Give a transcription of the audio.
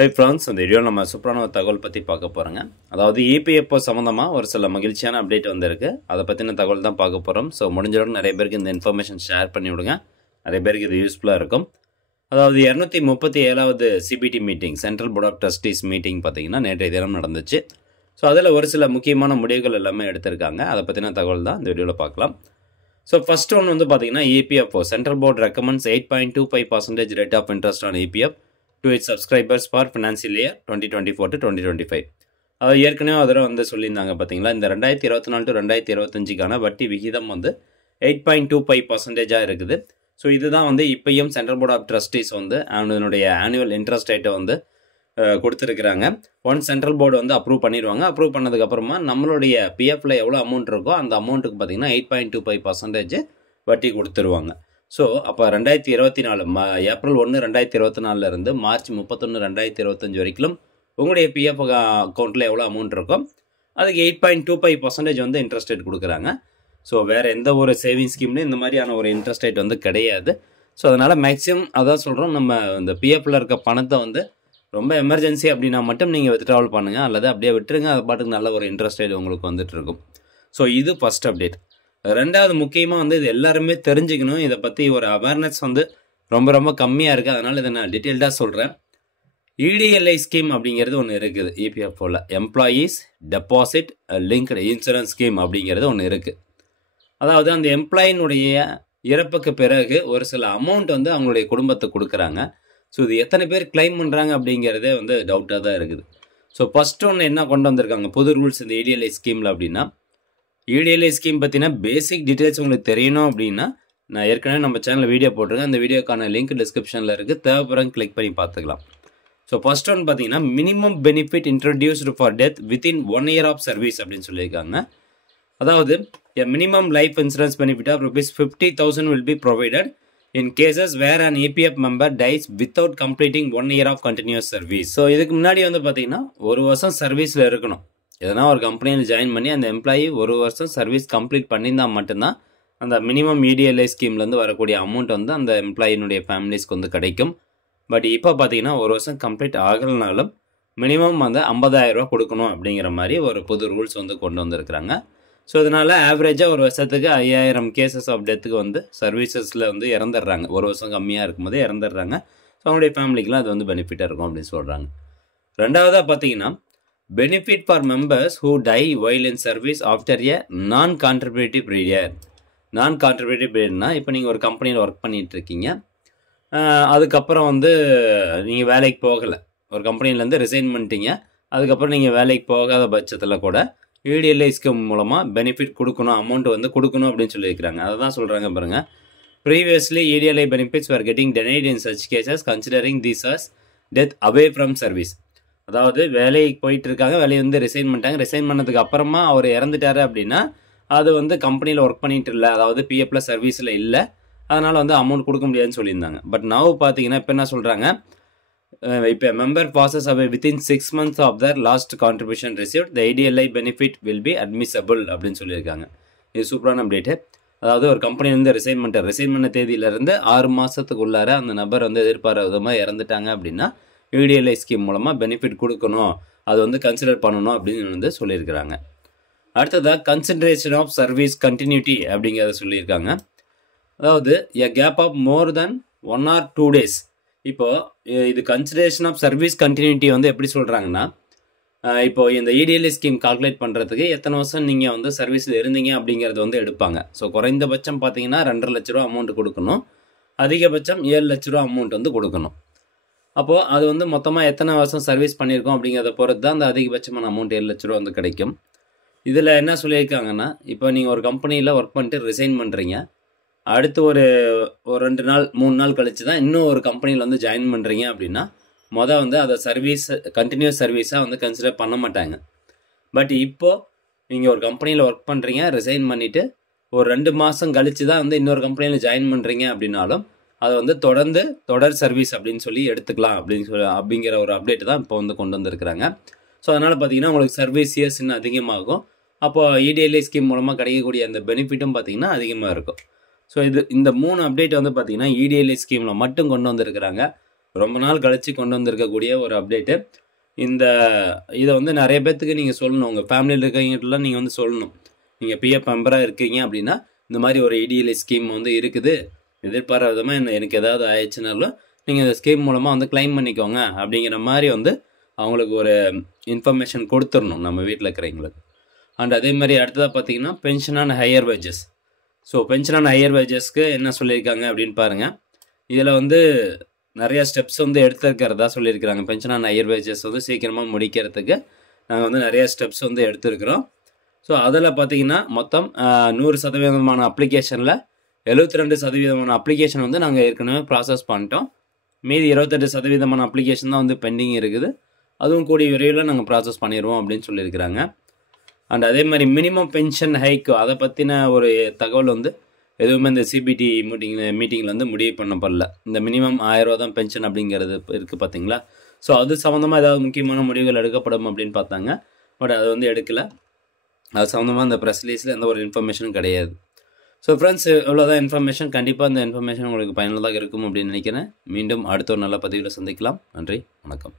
Hey friends, இந்த video நம்ம சூப்பரான ஒரு தகவல் பற்றி பார்க்க போகிறோங்க. அதாவது EPFO சம்மந்தமாக ஒரு சில மகிழ்ச்சியான அப்டேட் வந்திருக்கு. அதை பற்றின தகவல் தான் பார்க்க போகிறோம். ஸோ முடிஞ்சளவுக்கு நிறைய பேருக்கு இந்த இன்ஃபர்மேஷன் ஷேர் பண்ணி விடுங்க. நிறைய பேருக்கு இது யூஸ்ஃபுல்லாக இருக்கும். அதாவது 237வது CBT meeting, central board of trustees meeting பார்த்தீங்கன்னா நேற்றைய தினம் நடந்துச்சு. ஸோ அதில் ஒரு சில முக்கியமான முடிவுகள் எல்லாமே எடுத்திருக்காங்க. அதை பற்றின தகவல் தான் இந்த வீடியோவில் பார்க்கலாம். ஸோ ஃபர்ஸ்ட் ஒன் வந்து பார்த்தீங்கன்னா EPFO, central board recommends 8.25% rate of interest on EPF to its subscribers for financial year 2024 to 2025. அது ஏற்கனவே அதில் வந்து சொல்லியிருந்தாங்க பார்த்தீங்களா, இந்த 2024 to 2025க்கான வட்டி விகிதம் வந்து 8.25% இருக்குது. ஸோ இதுதான் வந்து இப்பயும் சென்ட்ரல் போர்ட் ஆஃப் ட்ரஸ்டீஸ் வந்து அதனுடைய ஆனுவல் இன்ட்ரெஸ்ட் ரேட்டை வந்து கொடுத்துருக்குறாங்க. ஒன் சென்ட்ரல் போர்டு வந்து அப்ரூவ் பண்ணிடுவாங்க. அப்ரூவ் பண்ணதுக்கப்புறமா நம்மளுடைய பிஎஃப்ல எவ்வளோ அமௌண்ட் இருக்கோ அந்த அமௌண்ட்டுக்கு பார்த்தீங்கன்னா 8.25% வட்டி கொடுத்துருவாங்க. ஸோ அப்போ 2024 ஏப்ரல் 1, 2024 மார்ச் 31, 2025 வரைக்கும் உங்களுடைய பிஎஃப் அக்கௌண்ட்டில் எவ்வளோ அமௌண்ட் இருக்கோ அதுக்கு 8.25% வந்து இன்ட்ரெஸ்ட் ரேட் கொடுக்குறாங்க. ஸோ வேறு எந்த ஒரு சேவிங் ஸ்கீம்லையும் இந்த மாதிரியான ஒரு இன்ட்ரெஸ்ட் ரேட் வந்து கிடையாது. ஸோ அதனால் மேக்ஸிமம் அதான் சொல்கிறோம், நம்ம இந்த பிஎஃப்பில் இருக்க பணத்தை வந்து ரொம்ப எமர்ஜென்சி அப்படின்னா மட்டும் நீங்கள் வித்ட்ராவல் பண்ணுங்கள், அல்லது அப்படியே விட்டுருங்க. அது பாட்டுக்கு நல்ல ஒரு இன்ட்ரெஸ்ட் ரேட் உங்களுக்கு வந்துட்டு இருக்கும். ஸோ இது ஃபஸ்ட் அப்டேட். ரெண்டாவது முக்கியமாக வந்து இது எல்லாருமே தெரிஞ்சுக்கணும். இதை பற்றி ஒரு அவேர்னஸ் வந்து ரொம்ப ரொம்ப கம்மியாக இருக்குது. அதனால் இதை நான் டீட்டெயில்டாக சொல்கிறேன். EDLI ஸ்கீம் அப்படிங்கிறது ஒன்று இருக்குது EPFOவில், employees deposit linked insurance scheme அப்படிங்கிறது ஒன்று இருக்குது. அதாவது அந்த எம்ப்ளாயினுடைய இறப்புக்கு பிறகு ஒரு சில அமௌண்ட் வந்து அவங்களுடைய குடும்பத்துக்கு கொடுக்குறாங்க. ஸோ இது எத்தனை பேர் கிளைம் பண்ணுறாங்க அப்படிங்கிறதே வந்து டவுட்டாக தான் இருக்குது. ஸோ ஃபஸ்ட் ஒன்று என்ன கொண்டு வந்திருக்காங்க புது ரூல்ஸ் இந்த EDLI ஸ்கீமில் அப்படின்னா, EDLI ஸ்கீம் பற்றின பேசிக் டீட்டெயில்ஸ் உங்களுக்கு தெரியணும் அப்படின்னா நான் ஏற்கனவே நம்ம சேனலில் வீடியோ போட்டிருக்கேன். அந்த வீடியோக்கான லிங்க் டிஸ்கிரிப்ஷனில் இருக்குது, தேவைப்படுறவங்க கிளிக் பண்ணி பார்த்துக்கலாம். ஸோ ஃபர்ஸ்ட் ஒன் பார்த்தீங்கன்னா minimum benefit introduced for death within 1 year of service அப்படின்னு சொல்லியிருக்காங்க. அதாவது minimum life insurance benefit of ₹50,000 will be provided in cases where an EPF member dies without completing 1 year of continuous service. So இதுக்கு முன்னாடி வந்து பார்த்தீங்கன்னா 1 வருஷம் சர்வீஸில் இருக்கணும். எதனா ஒரு கம்பெனியில் ஜாயின் பண்ணி அந்த எம்ப்ளாயி 1 வருஷம் சர்வீஸ் கம்ப்ளீட் பண்ணியிருந்தால் மட்டும்தான் அந்த மினிமம் EDLI ஸ்கீம்லேருந்து வரக்கூடிய அமௌண்ட் வந்து அந்த எம்ப்ளாயினுடைய ஃபேமிலிஸ்க்கு வந்து கிடைக்கும். பட் இப்போ பார்த்தீங்கன்னா 1 வருஷம் கம்ப்ளீட் ஆகலைனாலும் மினிமம் வந்து ₹50,000 கொடுக்கணும் அப்படிங்கிற மாதிரி ஒரு புது ரூல்ஸ் வந்து கொண்டு வந்திருக்கிறாங்க. ஸோ இதனால் ஆவரேஜாக ஒரு வருஷத்துக்கு 5000 கேசஸ் ஆஃப் டெத்துக்கு வந்து சர்வீசஸில் வந்து இறந்துடுறாங்க. 1 வருஷம் கம்மியாக இருக்கும்போது இறந்துடுறாங்க. ஸோ அவங்களுடைய ஃபேமிலிக்கெலாம் அது வந்து பெனிஃபிட்டாக இருக்கும் அப்படின்னு சொல்கிறாங்க. ரெண்டாவதாக பார்த்தீங்கன்னா benefit for members who tie while in service after a நான் கான்ட்ரிபியூட்டிவ் பீரியட். நான் கான்ட்ரிபியூட்டிவ் பீரியட்னா இப்போ நீங்கள் ஒரு கம்பெனியில் ஒர்க் பண்ணிகிட்டு இருக்கீங்க, அதுக்கப்புறம் வந்து நீங்கள் வேலைக்கு போகலை, ஒரு கம்பெனிலேருந்து ரிசைன் பண்ணிட்டீங்க, அதுக்கப்புறம் நீங்கள் வேலைக்கு போகாத பட்சத்தில் கூட EDLI ஸ்கீம் மூலமாக பெனிஃபிட் கொடுக்கணும், அமௌண்ட் வந்து கொடுக்கணும் அப்படின்னு சொல்லியிருக்கிறாங்க. அதை தான் சொல்கிறாங்க பாருங்கள். Previously EDLI benefits were getting denied in such cases considering these as death away from service. அதாவது வேலைக்கு போயிட்டு இருக்காங்க, வேலையை வந்து ரிசைன் பண்ணிட்டாங்க, ரிசைன் பண்ணதுக்கு அப்புறமா அவர் இறந்துட்டாரு அப்படின்னா அது வந்து கம்பெனியில் ஒர்க் பண்ணிட்டு இல்லை, அதாவது பிஎஃப்ல சர்வீஸில் இல்லை, அதனால் வந்து அமௌண்ட் கொடுக்க முடியாதுன்னு சொல்லியிருந்தாங்க. பட் நவ் பார்த்தீங்கன்னா இப்போ என்ன சொல்கிறாங்க, இப்போ member passes away within 6 months of their last contribution received the EDLI benefit will be admissible அப்படின்னு சொல்லியிருக்காங்க. இது சூப்பரான அப்டேட்டு. அதாவது ஒரு கம்பெனிலேருந்து ரிசைன் பண்ண தேதியிலேருந்து 6 மாதத்துக்குள்ளார அந்த நபர் வந்து எதிர்பாராத விதமாக இறந்துட்டாங்க அப்படின்னா EDLI ஸ்கீம் மூலமாக பெனிஃபிட் கொடுக்கணும், அது வந்து கன்சிடர் பண்ணணும் அப்படின்னு வந்து சொல்லியிருக்கிறாங்க. அடுத்ததாக கன்சிடரேஷன் ஆஃப் சர்வீஸ் கண்டினியூட்டி அப்படிங்கிறத சொல்லியிருக்காங்க. அதாவது a gap of more than 1 or 2 days. இப்போது இது கன்சிடரேஷன் ஆஃப் சர்வீஸ் கண்டினியூட்டி வந்து எப்படி சொல்கிறாங்கன்னா, இப்போது இந்த EDLI ஸ்கீம் கால்குலேட் பண்ணுறதுக்கு எத்தனை வருஷம் நீங்கள் வந்து சர்வீஸில் இருந்தீங்க அப்படிங்கிறது வந்து எடுப்பாங்க. ஸோ குறைந்தபட்சம் பார்த்தீங்கன்னா ₹2.5 லட்சம் அமௌண்ட் கொடுக்கணும், அதிகபட்சம் ₹7 லட்சம் அமௌண்ட் வந்து கொடுக்கணும். அப்போது அது வந்து மொத்தமாக எத்தனை வருஷம் சர்வீஸ் பண்ணியிருக்கோம் அப்படிங்கிறத பொறுத்து தான் அந்த அதிகபட்சமான அமௌண்ட் ₹7 லட்சம் வந்து கிடைக்கும். இதில் என்ன சொல்லியிருக்காங்கன்னா, இப்போ நீங்கள் ஒரு கம்பெனியில் ஒர்க் பண்ணிட்டு ரிசைன் பண்ணுறீங்க, அடுத்து ஒரு 2 நாள் 3 நாள் கழித்து தான் இன்னும் ஒரு கம்பெனியில் வந்து ஜாயின் பண்ணுறீங்க அப்படின்னா வந்து அதை சர்வீஸ் கண்டினியூஸ் சர்வீஸாக வந்து கன்சிடர் பண்ண மாட்டாங்க. பட் இப்போது நீங்கள் ஒரு கம்பெனியில் ஒர்க் பண்ணுறீங்க, ரிசைன் பண்ணிவிட்டு ஒரு 2 மாதம் கழித்து தான் வந்து இன்னொரு கம்பெனியில் ஜாயின் பண்ணுறீங்க அப்படின்னாலும் அதை வந்து தொடர் சர்வீஸ் அப்படின்னு சொல்லி எடுத்துக்கலாம் அப்படிங்கிற ஒரு அப்டேட் தான் இப்போ வந்து கொண்டு வந்திருக்கிறாங்க. ஸோ அதனால் பார்த்தீங்கன்னா உங்களுக்கு சர்வீஸ் இயர்ஸ் இன்னும் அதிகமாகும். அப்போது EDLI ஸ்கீம் மூலமாக கிடைக்கக்கூடிய அந்த பெனிஃபிட்டும் பார்த்தீங்கன்னா அதிகமாக இருக்கும். ஸோ இந்த 3 அப்டேட் வந்து பார்த்தீங்கன்னா EDLI ஸ்கீமில் மட்டும் கொண்டு வந்திருக்கிறாங்க. ரொம்ப நாள் கழித்து கொண்டு வந்திருக்கக்கூடிய ஒரு அப்டேட்டு. இதை வந்து நிறைய பேர்த்துக்கு நீங்கள் சொல்லணும். உங்கள் ஃபேமிலியில் இருக்கவங்ககிட்டலாம் நீங்கள் வந்து சொல்லணும். நீங்கள் பிஎஃப் மெம்பராக இருக்கீங்க அப்படின்னா இந்த மாதிரி ஒரு இடிஎல்ஐ ஸ்கீம் வந்து இருக்குது. எதிர்பாராத விதமாக எனக்கு ஏதாவது ஆயிடுச்சுனாலும் நீங்கள் இந்த ஸ்கீம் மூலமாக வந்து கிளைம் பண்ணிக்கோங்க அப்படிங்கிற மாதிரி வந்து அவங்களுக்கு ஒரு இன்ஃபர்மேஷன் கொடுத்துடணும் நம்ம வீட்டில் இருக்கிறவங்களுக்கு. அண்ட் அதே மாதிரி அடுத்ததாக பார்த்தீங்கன்னா pension on higher wages. So pension on higher வேஜஸ்க்கு என்ன சொல்லியிருக்காங்க அப்படின்னு பாருங்கள். இதில் வந்து நிறையா ஸ்டெப்ஸ் வந்து எடுத்துருக்கிறதா சொல்லியிருக்கிறாங்க. பென்ஷன் ஆன் ஹையர் வேஜஸ் வந்து சீக்கிரமாக முடிக்கிறதுக்கு நாங்கள் வந்து நிறையா ஸ்டெப்ஸ் வந்து எடுத்துருக்கிறோம். ஸோ அதில் பார்த்தீங்கன்னா மொத்தம் 100% அப்ளிகேஷனில் 72% அப்ளிகேஷன் வந்து நாங்கள் ஏற்கனவே ப்ராசஸ் பண்ணிட்டோம். மீதி 28% அப்ளிகேஷன் தான் வந்து பெண்டிங் இருக்குது. அதுவும் கூடிய விரைவில் நாங்கள் ப்ராசஸ் பண்ணிடுவோம் அப்படின்னு சொல்லியிருக்கிறாங்க. அண்ட் அதே மாதிரி மினிமம் பென்ஷன் ஹைக்கு அதை பற்றின ஒரு தகவல் வந்து எதுவுமே இந்த சிபிடி மீட்டிங்கில் வந்து முடிவு பண்ணப்படல. இந்த மினிமம் 1000 ரூபா தான் பென்ஷன் அப்படிங்கிறது இருக்குது பார்த்தீங்களா. ஸோ அது சம்மந்தமாக ஏதாவது முக்கியமான முடிவுகள் எடுக்கப்படும் அப்படின்னு பார்த்தாங்க. பட் அது வந்து எடுக்கலை. அது சம்மந்தமாக இந்த ப்ரெஸ் ரிலீஸில் எந்த ஒரு இன்ஃபர்மேஷனும் கிடையாது. ஸோ ஃப்ரெண்ட்ஸ், இவ்வளோதான் இன்ஃபர்மேஷன். கண்டிப்பாக இந்த இன்ஃபர்மேஷன் உங்களுக்கு பயனுள்ளதாக இருக்கும் அப்படின்னு நினைக்கிறேன். மீண்டும் அடுத்த ஒரு நல்ல பதிவில் சந்திக்கலாம். நன்றி, வணக்கம்.